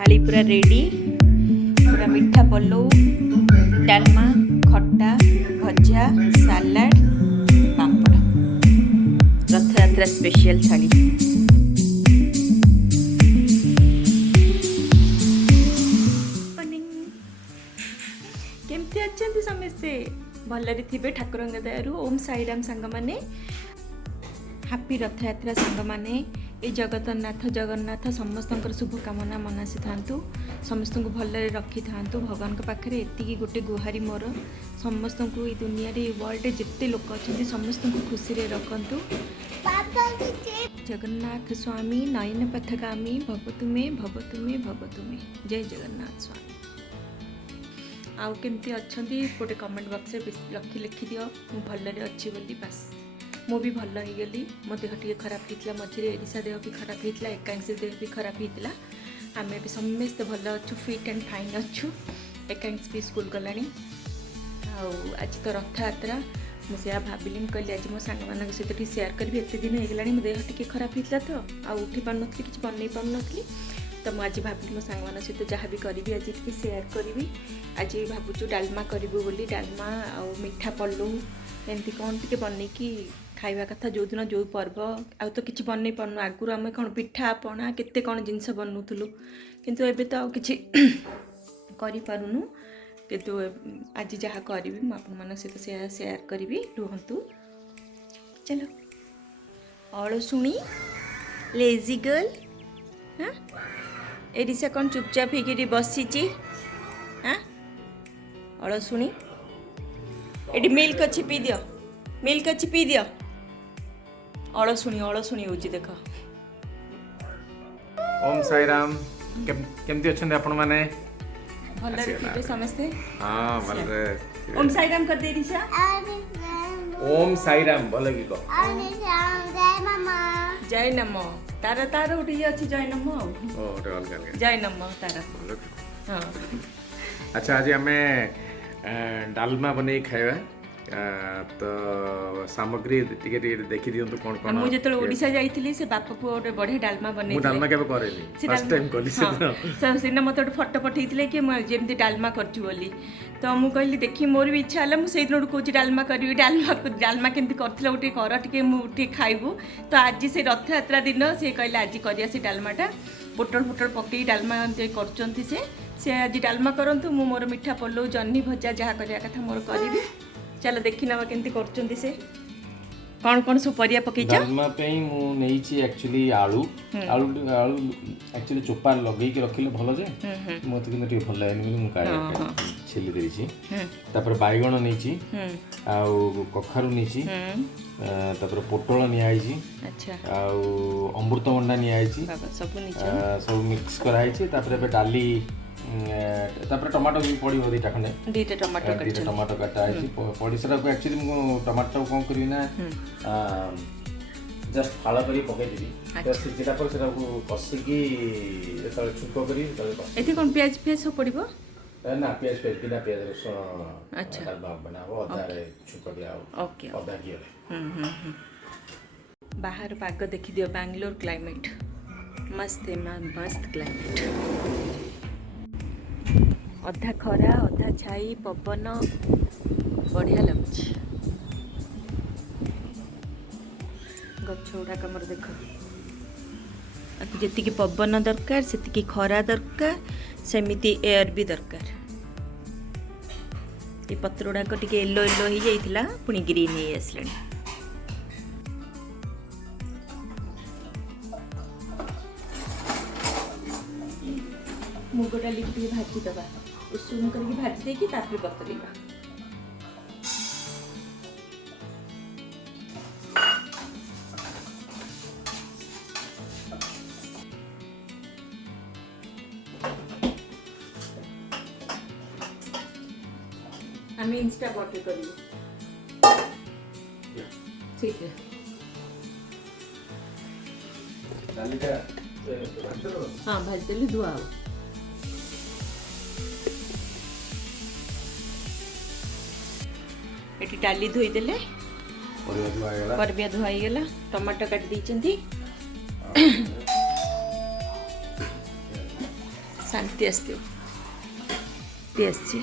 थाली पूरा रेडी पूरा मीठा पल्लू डालमा खट्टा भजा सालाड पापड़ रथ यात्रा स्पेशल थाली। केमती अच्छा समस्ते भलरे थे ठाकुर दयारू। ओम साईराम सांग मैंने हापी रथ यात्रा सांग मैंने ये जगन्नाथ जगन्नाथ समस्त शुभकामना मनासी था समस्त को भलरे रखी था भगवान के पाखे एति गोटे गुहारी मोर समस्त को ये दुनिया रे वर्ल्ड जिते लोक अच्छा समस्त को खुशी रे रखंतु। जगन्नाथ स्वामी नयन पथगामी भवतु मे भवतु मे भवतु मे। जय जगन्नाथ स्वामी। आउ केमती अच्छा गोटे कमेंट बॉक्स रखी लिखि दियो मु भलरे अच्छी बोली बस मु भी भल हो गली। मो देह टे खराब होता मझे एरिसा देह भी खराब होता एकांशी देह भी खराब होता आम भी समस्ते भल अच्छु फिट एंड फाइन अच्छु। एकांश भी स्कूल गला आज तो रथ यात्रा मुझे भाविली कहली आज मो सांग मान सहित सेयार करी एत दिन होगा मो देह टे खराब होता तो आ उठी पार नी कि बनई पार नी तो मुझे आज भाविली मो सांग मान सहित जहाँ भी करी आज टे सेयार करी। आज भावुँ डालमा करूँ बोली डालमा आ मीठा पल्लू एमती कौन टे बनईकी खाଇବା କଥା जो दिन जो पर्व आउ तो किसी बनई पार्नु आगुरी आम कौन पिठा पणा केते कौन जिनस बनूलु किंतु एबे तो किसी करूँ किंतु आज जहाँ करी मुझे सहित सेयार करी रुहतु। चलो अलसुणी लेजी गर्ल हाँ एरिसा कौन चुपचाप होगी बसी हाँ अलसुणी एटी मिल्क अच्छी पी दियो मिल्क अच्छी पी दियो अलसुणी हो देख। ओम साईराम केमती अच्छे आपण माने भलरे थे समस्ते। हां भलरे ओम साईराम कर दे रिसा ओम साईराम भल की को जय नमो तार तार उठी अछि जय नमो ओ ओटे अलग जय नमो तार हां। अच्छा आज हमें डालमा बने खाइबा तो सामग्री टिके देखि दियंतु कोन कोन मु जेतले ओडिसा जाईथिली से बापा को ओटे बढ़िया डालमा बने मु डालमा केबे करेली फर्स्ट टाइम कली से सिना मते ओटे फोटो पठेइथिले कि म जेमती डालमा करछु बोली तो मु कहली देखि मोर भी इच्छा हला मु सेइ दिन कोची डालमा करबी डालमा केमती करथिले ओटे कर टिके मु उठी खाइबु। तो आज से रथ यात्रा दिन से कहले आज करिया से डालमाटा पोटल पोटल पकई डालमा करचंती से आज डालमा करंतु मु मोर मीठा पल्लू जन्नी भजा जहाँ करिया कथा मोर करबी। चलो देखि नवा केमती करचंती से कौन कौन सब परिया पकईछ डालमा पे मु नेइची एक्चुअली आलू आलू आलू एक्चुअली चोपा लगेई के रखिले भलो जे मते किन टे भल लागनि बोली मु काय छिली देइची तापर बाइगण नेइची आउ कखारु नेइची तापर पोटल नि आइची अच्छा आउ अमृतभंडा नि आइची बाबा सब नीचे सब मिक्स कराइची तापर बे डाली तापर टमाटो भी पड़ी दीटा खंडे दीटा टमाटो काटा है पड़ी सेटा को एक्चुअली मु टमाटो कोन करी ना जस्ट फाला करी पके देबी तो सिजिला पर सेटा को कसी की तळे छुको करी तळे एथि कोन प्याज फेस पड़िबो ना प्याज बिना प्याज रसुन अच्छा डालमा बनाबो अदा रे छुको दिया ओके अदा किए बाहर पाग देखि दियो बेंगलोर क्लाइमेट मस्त है मस्त क्लाइमेट अधा खरा अधा छाई पवन बढ़िया लगुच गछ गुड़ाक मोर देख जी पवन दरकार से खरा दरकार सेमिति एयर भी दरकार। ये पत्र गुड़ाक टिके येलो येलो हो जाइथिला पुणी ग्रीन हो आसले मुग डाली टे भाजी दबा उषुम करके भाजी देकी तापर बतरेगा। हम इंस्टा बॉटल करियो ठीक है डालीटा हां भाजी देली धुआ एटी डाली धोई देले परबिया धुआई गला टमाटो काट दी शांति आसती आसी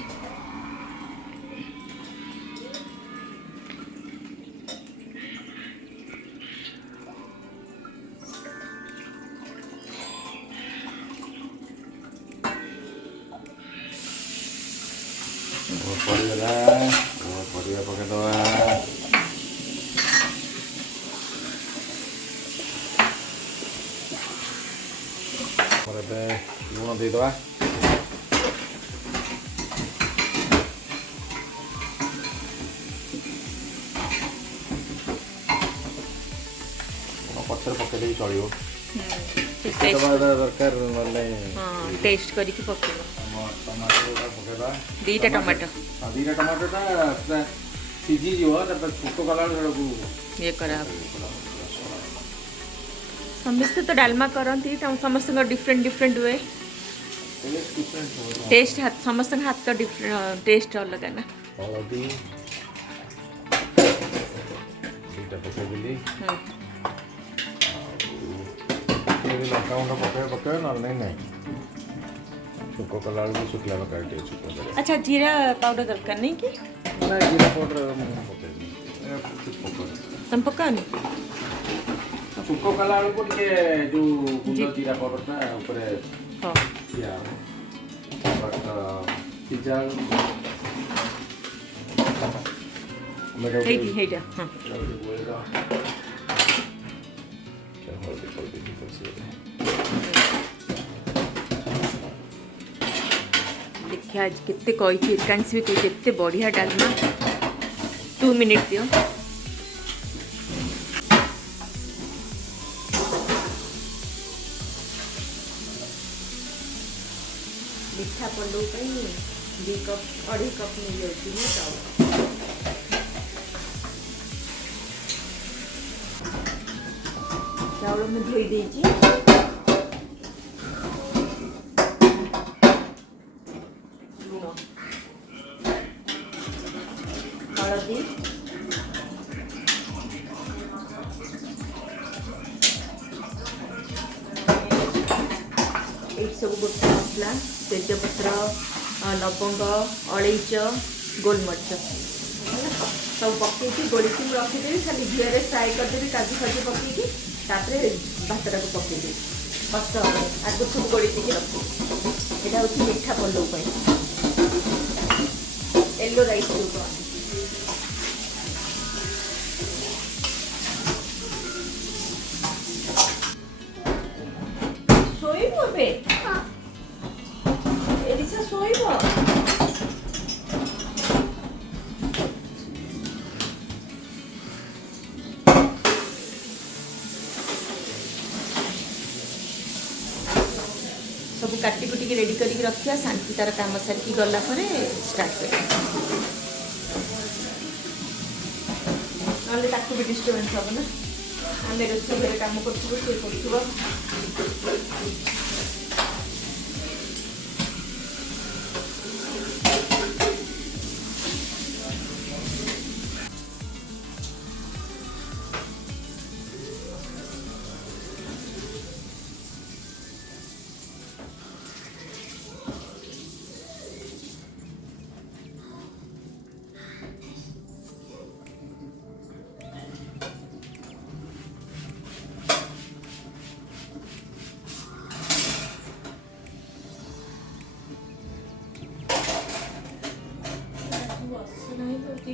पड़गला परिया पकईदवा लुण देदवा पचर पकईदे चलो दरकार ना टेस्ट करके पकेब टमाटो पकईदा दीटा टमाटो दीटा टमाटोटा पूरा सीझीज छुट कला ये करा समस्ते तो डालमा करती समस्त डिफरेंट डिफरेंट वे टेस्ट समस्त हाथ तो डिफरेंट टेस्ट अलग ना हलदी दीटा पकईदेली लंका गुंड पकड़ ना ना छुक कला शुखला लंका छुक अच्छा जीरा पाउडर दरकार नहीं कि ना जीरा पाउडर तुम पकानी छुक कला जो गुंड जीरा पाउडर ऊपर हाँ पिज्जा हेटा हाँ देखिए आज केते कही एकांश भी कही केते बढ़िया डालमा 2 मिनिट दियो मीठा पंडू 2 कप 2.5 कप नहीं जाऊँ चाउल में धोई देजी लुण हलदी ये सब गोटे मसला तेजपत्र लवंग अलैच गोलमरीच सब पकईकि गोलिकी रखीदेवी खाली घीरे फ्राए करदेवी काजू फाजू पकईकि तापर भातटा को पकईदेवी कष्ट आगु सब गोलिकी रखी यहाँ हूँ मीठा पलौ येलो राइस जो कहते शोइब एलिसा शोइब सब काटी कुटी रेडी करके रखिया शांति तार काम सारिकी गला स्टार्ट कर भी डिस्टर्बेंस हम ना आम रोषे कम कर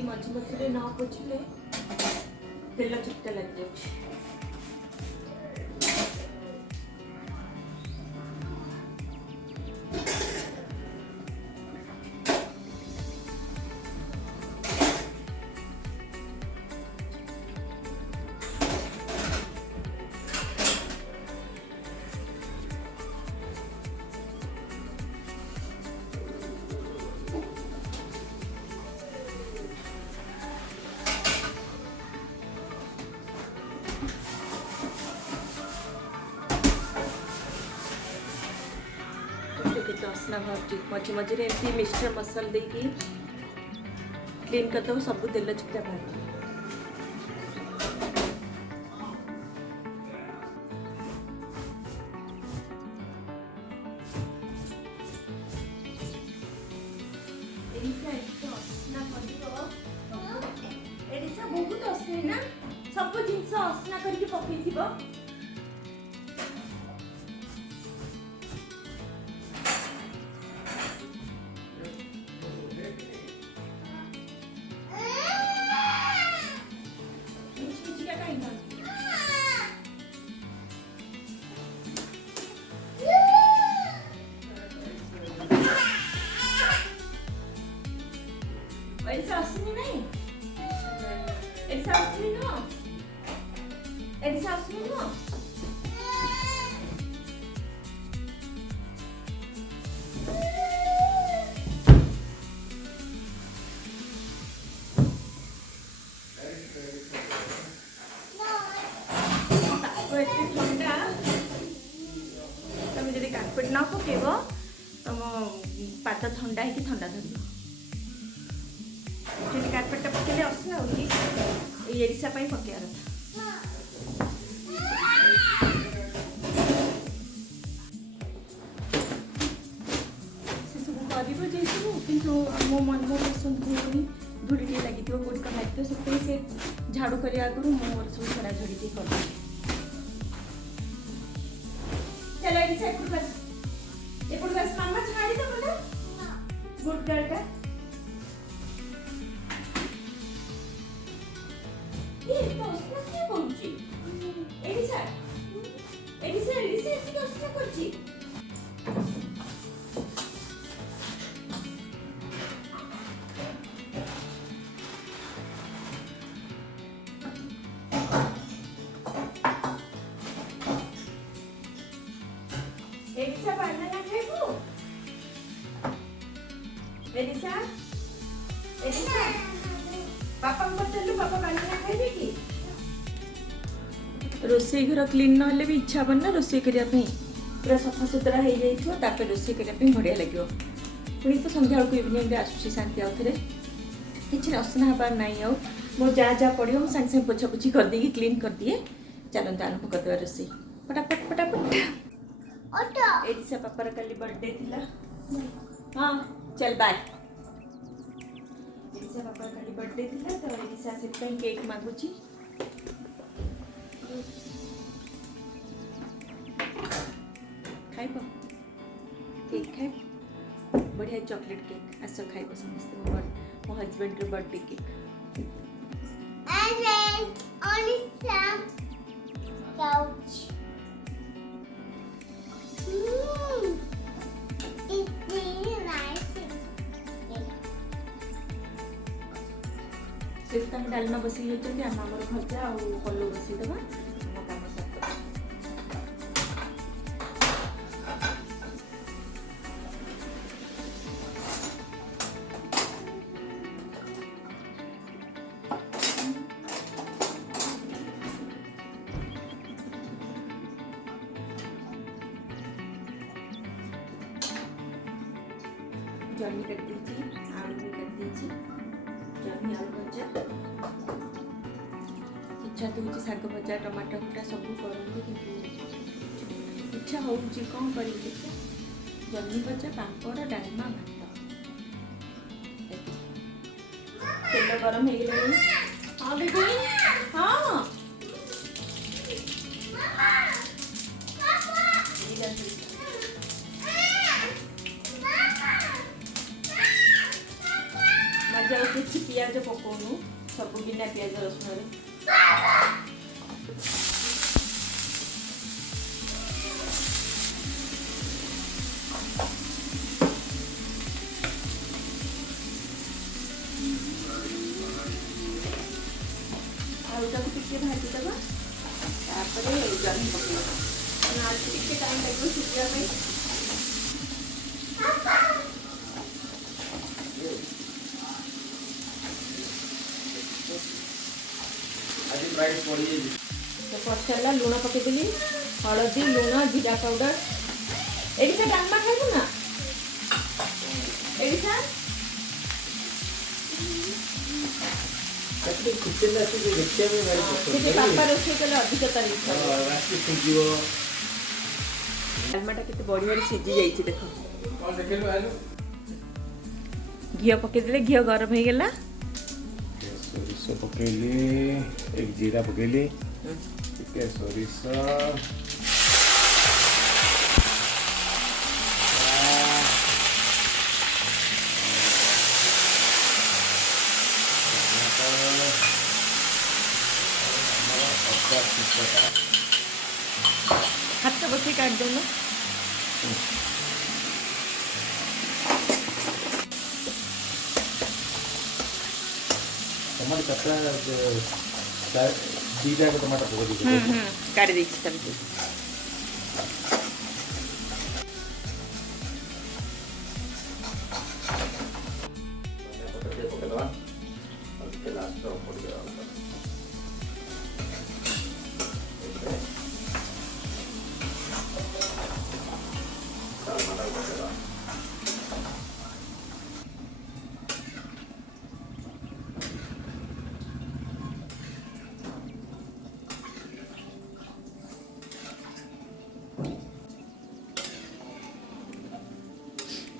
मझे मझे न पोछले तेल चिपटा लग जाए असना भाजी मझे मझे एमती मिक्सचर मसाला देकी क्लीन करदे सब तेल चिकटा भाजी ଏଡ଼ିଶା ଏତେ ଅସନା କରିବ ଏଡ଼ିଶା ବହୁତ ଅସନା ନା ସବୁ ଜିନିଷ ଅସନା କରିକି ପକେଇଥିବ। एडिसा असली नहीं एडिसा असली नो एडिसा असली नो तुम जब कार्पेट न पकेब तुम पाद ठंडा है ठंडा धर कार्पेट पकेले असना होगी एडिसा पकेया कथा से सब कर मो मन मो पसंद होनी धूड़ी टे लगी गोट लगी से झाड़ू कर आगुरी मोर सब छड़ा झड़ी टे कर चलो एडिसा एपट बस मामा छाड़ी दो ना गुड गर्ल का ये तो उसने क्या बोलची एडिसा एडिसा एडिसा इसकी उसने बोलची एडिसा बनाना खाइबो एडिसा एडिसा पापा को चलू पापा बनाना खाइबे कि रोसई घर क्लीन न होले भी इच्छा बन ना रोसई करिया पे पूरा सफा सुतरा हो जाइथिबो तापर रोसई करिया पे बढ़िया लागियो पुणी तो संध्या को इवनिंग रे आसुची शांति आउथरे किछि असना हबार नाही आउ मो जा पड़ियो हम संग संग पोछा पोछी कर देगी क्लीन कर दिए चलन आरंभ कर देवा रोसई फटाफट फटाफट ओटो एडिसा पापार कल बर्थडे थिला हां चल बाय एडिसा पापार कल बर्थडे थिला तो एडिसा से पे केक मागुची खाइब केक खाइब बढ़िया चॉकलेट केक आस खाइब समस्त मो हस्बैंड रो birthday cake only some couch. It's really nice. से तम डालमा बसी होचंदी हम हमर भजा और पल्लो बसी देबा हम काम सब जर्नी कर दीजिए आलू भी कर दीजिए जर्नी आलू भजा इच्छा तो होची शाग भजा टमाटर खटा सब करते कि इच्छा होची कौन करी जर्नी भजा पापड़ डालमा भात तेल गरम हो गला हाँ बेटी हाँ मजा किसी पियाज पकाउनु सब बिना पियाज रसुन आलूटा टिके भाजी देवा जर्नी पकड़ा टिके टाइम लगे सुखिया तो पचला लुण पकईदेली हलदी लुण जीरा पाउडर एडिसा डालमा खाइबु ना एडिसा बापा रोषे कले अधिक तार डालमाटा केते बढ़िया सिझी जाइछि देखो घी पकईदे घी गरम हो गला सोरिष पकेली एक जीरा पकेली टिके सोरिष हाथ बस काट देना टमाटर कपड़ा दीटा को टमाटर पका दीजिए काट देखी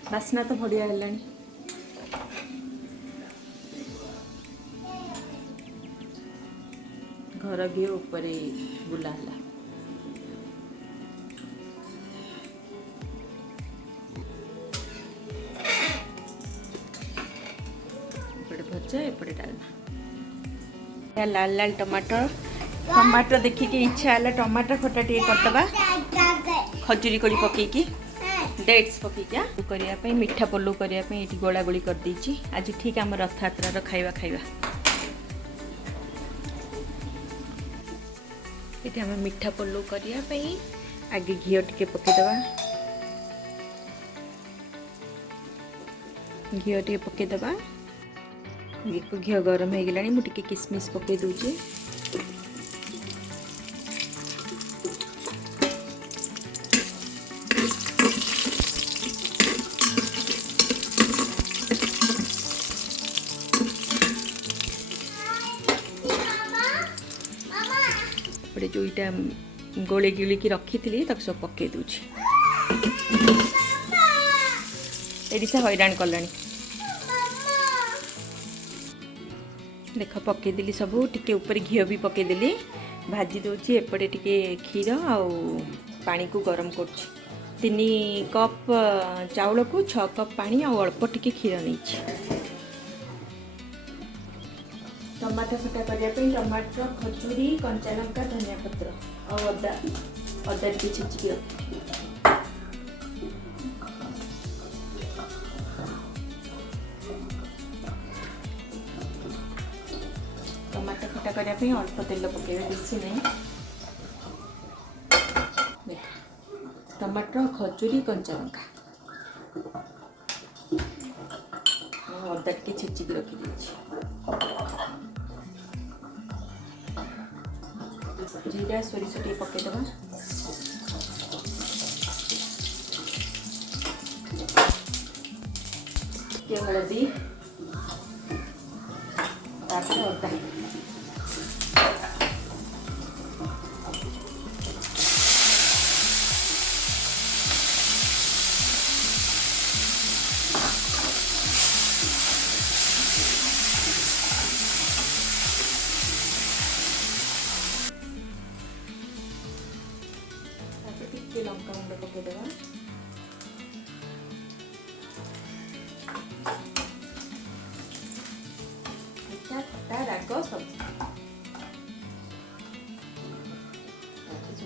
बास्ना तो बढ़िया है घर घी ऊपर बुला है एपटे भजा एपटे डालमा लाल लाल टमाटर टमाटर देखिए इच्छा है टमाटर खटा टे करदबा खजूरी कोड़ी पकईकी डेट्स पकईका करने मीठा पल्लू करने ये गोला गोली कर देछि आज ठीक आम रथयात्रा खाइबा खाइबा ये आम मीठा पल्लू करने आगे घी टिके पकईदबा घी टिके पकईदबा घी गरम हो गलानी मुझे किसमिस पकई दूची जो यहाँ गोले गिलिकी रखी थी तक सब पकई दूची ये से हैरान कलानी देख पकईदेली सब टिके ऊपर घी भी पकईदेली भाजी दूची एपटे टिके क्षीर आउ पानी को गरम कर 3 कप चाउल को 6 कप पानी आउ अल्प टिके क्षीर नहीं टमाटर खटा करने टमाटर खजूरी कंचा लंका धनिया पत्र और अदा अदा टी छेचिकी रखी टमाटर खटा करने अल्प तेल पकड़े बेसी नहीं टमाटर खजूरी कंचा लंका अदा टी छेचिकी रखी जीरा सोरिष टे पकईदबा हलदी अदा लंका गुंड पकईदबा खटा राग सब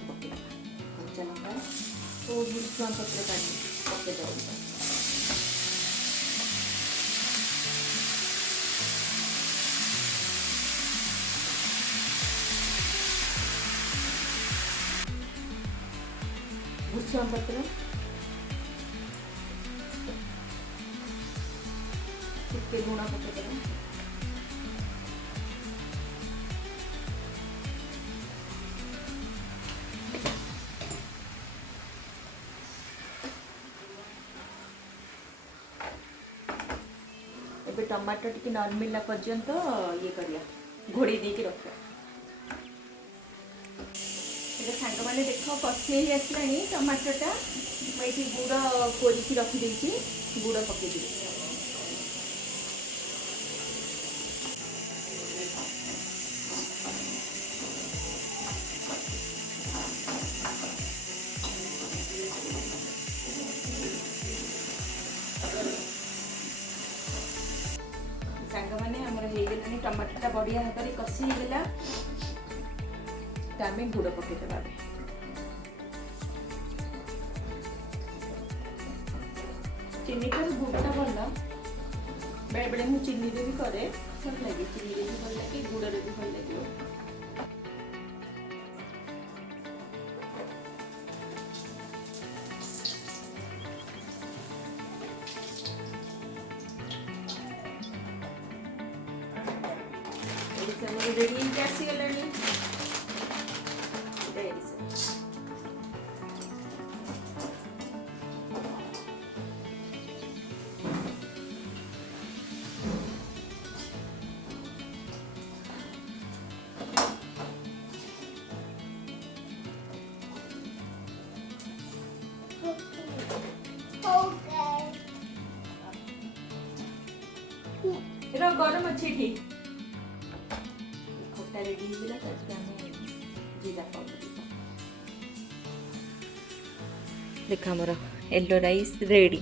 पकईदबा कंचा लंका तो भुसुआ पत्र पकईदबा भुसुआ पत्र टिके लुण पकईदबा एबे टमाटर टिके नरमिला पर्यंत ये करिया घोड़ी देके रखिया सांग मैंने देख कषि आसला टमाटरटा मुझे गुड़ कोरिकी रखीदे गुड़ पकईदी ହେଇଗଲାଣି ଟମାଟୋଟା ବଢ଼ିଆ ଭାବରେ କଷି ହେଇଗଲା ତ ଆମେ ଗୁଡ଼ ପକେଇଦେବା ଚିନିଠାରୁ ଗୁଡ଼ଟା ଭଲ ବେଳେବେଳେ ମୁଁ ଚିନିରେ ବି କରେ ଭଲ ଲାଗେ ଚିନିରେ ବି ଭଲ ଲାଗେ ଗୁଡ଼ରେ ବି ଭଲ ଲାଗିବ रेडी ହେଇକି ଆସିଗଲାଣି ଏରା ଗରମ ଅଛି ଏଠି ଖଟା ରେଡି ହେଇଗଲା ତାପରେ ଆମେ ଜିରା ପାଉଡର ଦେଖ ଆମର yellow rice ready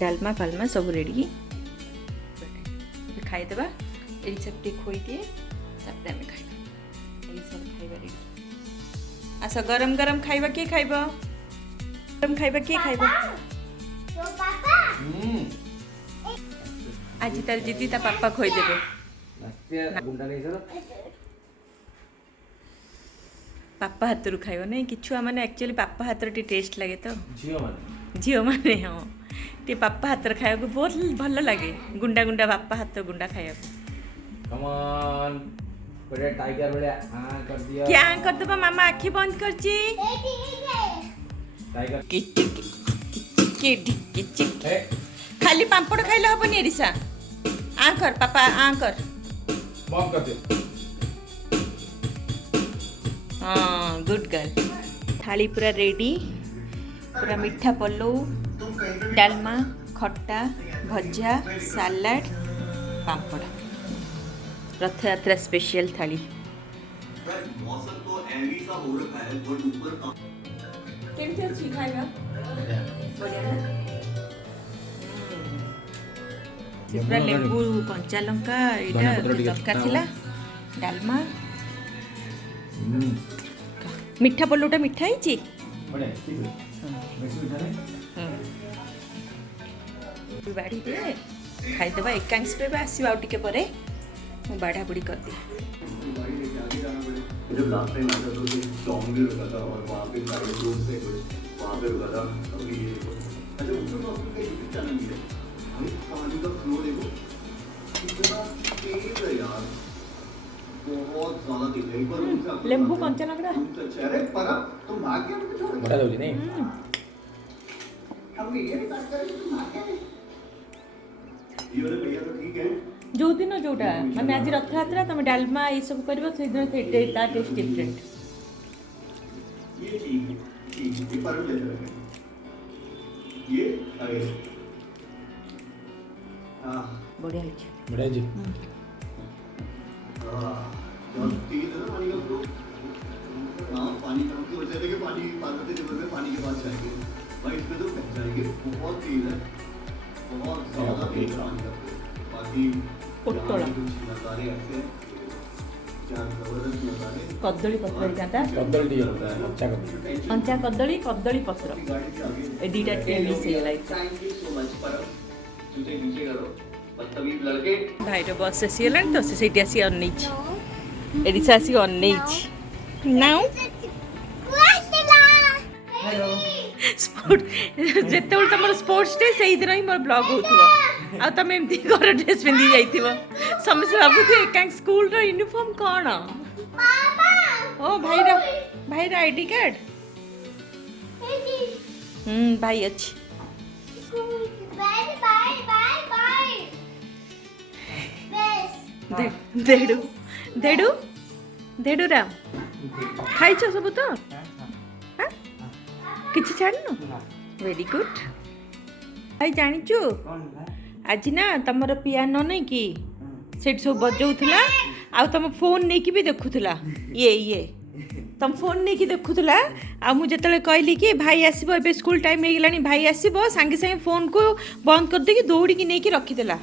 Dalma Phalma सब रेडी खाइदेवा ये सब टे खोई दिए तापर आम खाइबा ये सब खाइबा रेडी आस गरम गरम खाइबा किए खाइबा गरम खाइबा किए खाइबा आज तार जीदी ता पापा खोई देबे पापा हाथ रु खाइब नहीं कि छुआ मैंने एक्चुअली पापा हाथ टी टेस्ट लगे तो झील मैंने हाँ टे पापा हाथ खाया को बहुत भल लगे गुंडा गुंडा पापा हाथ गुंडा खाया क्या कर दबा मामा आखी बंद कर खाली पापड़ खाइले हबनी एरिसा आ कर पापा आ कर हाँ गुड गर्ल थाली पूरा रेडी पूरा मीठा पल्लू डालमा खट्टा भजा सालाड पापड़ रथ यात्रा स्पेशल थाली मौसम तो ऐवी सा हो रखा है और ऊपर केमती अच्छी खाएगा बढ़िया ना पूरा लेंबू कंचा लंका इटा दरकार थिला डालमा मिठा पल्लूटा मिठा ହେଇଛି बाड़ी दे खाइदेवा एकांश पे आसवा आउ टिके परे मैं बाढ़ा बुड़ी कर दी जब लास्ट टाइम आया था तो टॉम भी रुका था और वहाँ पे सारे दोस्त थे वहाँ पे रुका था अभी अच्छा ऊपर तो आपको कहीं यूट्यूब चैनल भी है भाई कहानी का फ्लो देखो कितना तेज है यार बहुत ज्यादा तेज है एक बार उनसे आपको लेंबू कंचा लंगड़ा चेहरे पर तुम भाग गए मुझे छोड़ बड़ा लोगी नहीं हम वीडियो भी बात करें तुम भाग गए ये वाले भैया तो ठीक है जो दिन जोटा माने आज रथ यात्रा तुम डालमा ये सब करबो से दिन ता टेस्ट डिफरेंट ये ठीक है ये पर ले चलेंगे ये आगे हाँ बढ़िया लिखी बढ़िया जी बहुत तेज है ना पानी का फ्लो हाँ पानी कम की वजह से कि पानी पार्वती रिवर में पानी के पास जाएंगे भाई इसमें तो बह जाएंगे बहुत तेज है बहुत ज़्यादा तेज पानी का फ्लो बाकी पोटोला नज़ारे ऐसे क्या जबरदस्त नज़ारे कदली पत्र जाता कदल टी होता है अच्छा कदल कदली पत्र गाड़ी से आगे ए दीटा टेली से like thank you so much परम तुझे नीचे करो बदतमीज लड़के भाई रो बस से सीलन तो से सेठी आसी अनैछ एडिसा आसी अनैछ नाउ स्पोर्ट जेतेबेल तमर स्पोर्ट्स डे सही दिन ही मोर ब्लॉग होथबो आ तमे एमती घर ड्रेस पिंदी जाइथिबो समझ बाबू थे कांग स्कूल रो यूनिफॉर्म कोन ओ भाई रा आईडी कार्ड भाई अच्छी देडू देडू देडू राम खाइछ सब तो हाँ किछि छाड़नु वेरी गुड भाई जानिचु आज ना तमर पियानो नहीं कि सेठ सब बजाउथला आ तम फोन नहीं कि भी देखुथला ये तुम फोन नहीं कि देखुथला आ मु जतले कहली कि भाई आसीबो एबे स्कूल टाइम हे गेलानी भाई आसीबो संगे संगे फोन को बंद कर दे कि दौड़ी कि नहीं कि रखी देला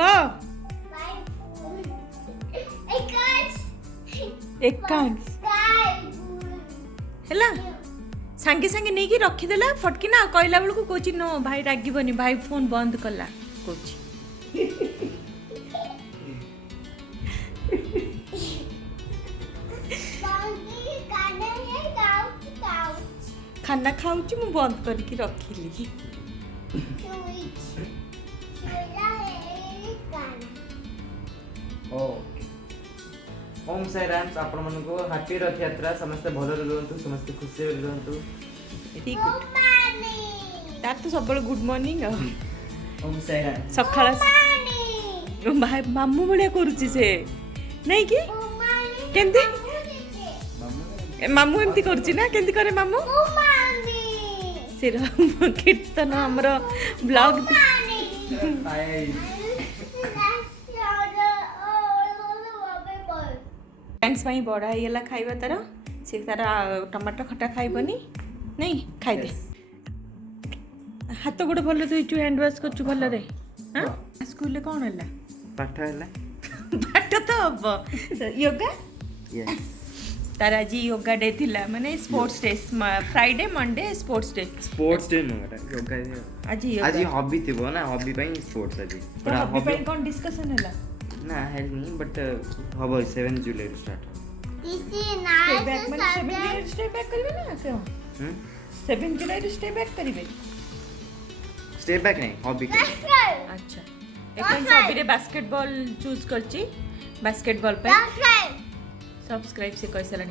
क I can't. Ekansh Sky. हैला सांगे सांगे नहीं कि रखी देला फटकिना कहला बेलू कोची नो भाई रागिबनी भाई फोन बंद कला कोची Donkey, काने है couch, couch. खाना खाऊची मु बंद करके रखिली Switch. चूल्हा है काना. ओके ओम साई राम आपण मानको हैप्पी रथ यात्रा समस्त भलो रहंतु समस्त खुशी रहंतु वेरी Good गुड morning. तार तो सब गुड मॉर्निंग ओम साई राम सकाळ Morning. भाई मामू भलिया करूची से नहीं कि Good morning. केंती मामू मामू एमती करूची ना केंती करे मामू Good morning. सिर कीर्तन हमर ब्लॉग Morning. पाए फ्रेंड्स ପାଇଁ ବଡ଼ ହେଇଗଲା ଖାଇବା ତାର ସେ ତାର ଟମାଟୋ ଖଟା ଖାଇବନି ନାଇଁ ଖାଇଦେ ହାତ ଗୋଡ଼ ଭଲ ଧୋଇଛୁ ହ୍ୟାଣ୍ଡ ୱାଶ୍ କରୁଛୁ ଭଲରେ ହଁ ସ୍କୁଲରେ କ'ଣ ହେଲା ପାଠ ହେଲା ପାଠ ତ ହବ ୟୋଗା यस ତାର ଆଜି ୟୋଗା ଡେ ଥିଲା ମାନେ sports day Friday Monday sports day sports day NOTA yoga ଆଜି आज ୟୋଗା हॉबी थिबो ना हॉबी ପାଇଁ स्पोर्ट्स आज ତୋର ହବି ପାଇଁ କ'ଣ ଡିସ୍କସନ୍ ହେଲା ना है नहीं बट हबो 7 जुलाई ରୁ स्टार्ट ଷ୍ଟେ ବ୍ୟାକ୍ ମାନେ 7 ଜୁଲାଇରେ ଷ୍ଟେ ବ୍ୟାକ୍ କରିବେ ନା କ'ଣ हम 7 ଜୁଲାଇରେ ଷ୍ଟେ ବ୍ୟାକ୍ କରିବେ स्टेप बैक नहीं हॉबी का ଆଚ୍ଛା ଏପାଇଁ ହବିରେ ବାସ୍କେଟବଲ୍ ଚୁଜ୍ କରିଛି ବାସ୍କେଟବଲ୍ ପାଇଁ सब्सक्राइब से कह सारे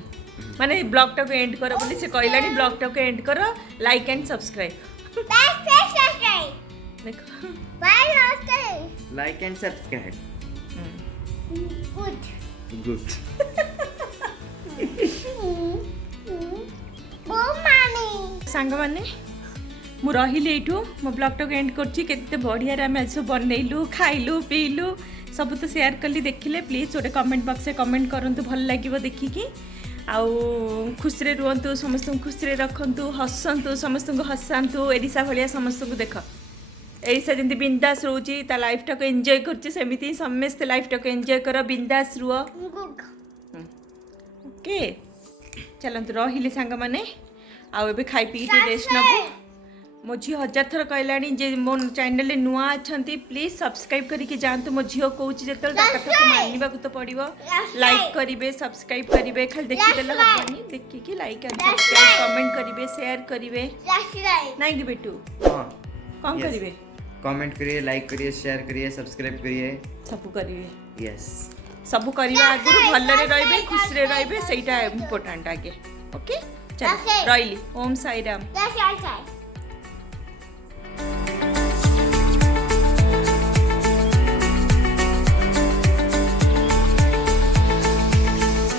माने ब्लॉग टाक एंड करो बोली से कहलानी ब्लॉग टाक एंड करो लाइक एंड सब्सक्राइब देखो लाइक एंड सब्सक्राइब गुड सांग माने मु रहिले एठू मो ब्लॉग टाक एंड करची केते बढ़िया रे हम आज सब बनैलु खाइलु पीलु सब तो शेयर कली देखिले प्लीज गोटे कमेंट बॉक्स में कमेंट करंतु भल लागिवो देखिकी आउ खुशी रे रुहंतु समस्त खुशी रे रखंतु हसंतु समस्त को हसांतु एरिसा भलिया समस्त को देख एरिसा जंती बिंदास रोची ता लाइफ टाक एंजॉय करची सेमिति समस्त लाइफ टाक एंजॉय करो बिंदास रुह ओके चलंतु रहिले सांग माने आउ एबे खाई पी रेस्ट नबो मो झी 1000 थर कहलानी जे मो चैनल नुआ अच्छी प्लीज सब्सक्राइब करके जातु मो झील कौच जो कथा मानवा तो पड़ो लाइक करेंगे सब्सक्राइब करेंगे खाली देखीदे हेनी देखिए लाइक एंड सब्सक्राइब कमेंट करेंगे शेयर करेंगे नहीं कि बेटू हां कौन करेंगे कमेंट करिए लाइक करिए शेयर करिए सब्सक्राइब करिए सब करेंगे यस सब करवा आगु भलरे रहिबे खुश रे रहिबे सेटा इम्पोर्टेंट आगे ओके चल रहिली ओम साई राम